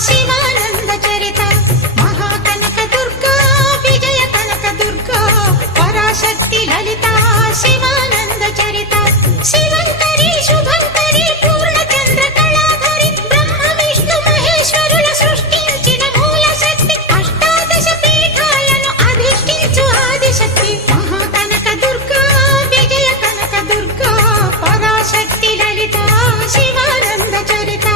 శివానంద చరిత మహాకనక దుర్గా విజయ కనక దుర్గా పరాశక్తి లలిత శివానంద చరిత శివంకరి శుభంకరి పూర్ణచంద్ర కళాధరి బ్రహ్మ విష్ణు మహేశ్వరుల సృష్టించిన మూల శక్తి అష్టాదశ పీఠాలను అధిష్ఠించు ఆదిశక్తి మహాకనక దుర్గా విజయ కనక దుర్గా పరాశక్తి లలిత శివానంద చరిత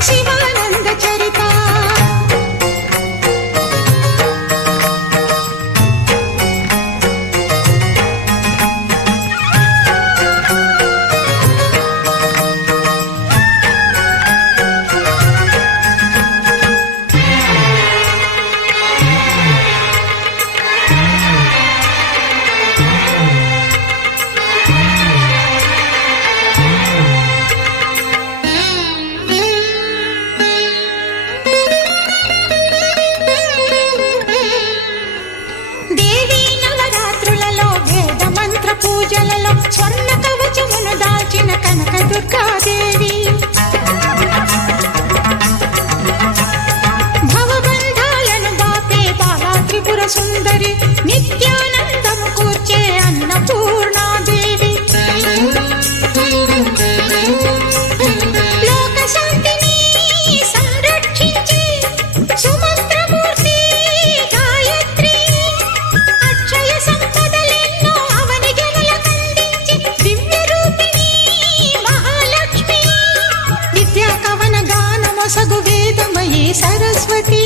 శివానంద చరిత పూజలలో స్వర్ణ కవచమును దాల్చిన కనక దుర్గాదేవి భవబంధాలను బాపే బాలా త్రిపుర సుందరి నిత్యానందము కూర్చే అన్నపూర్ణాదేవి లోక శాంతిని సంరక్షించే సుమంత్రమూర్తి గాయత్రి అక్షయ సంపదలెన్నో సగు వేదమయీ సరస్వతి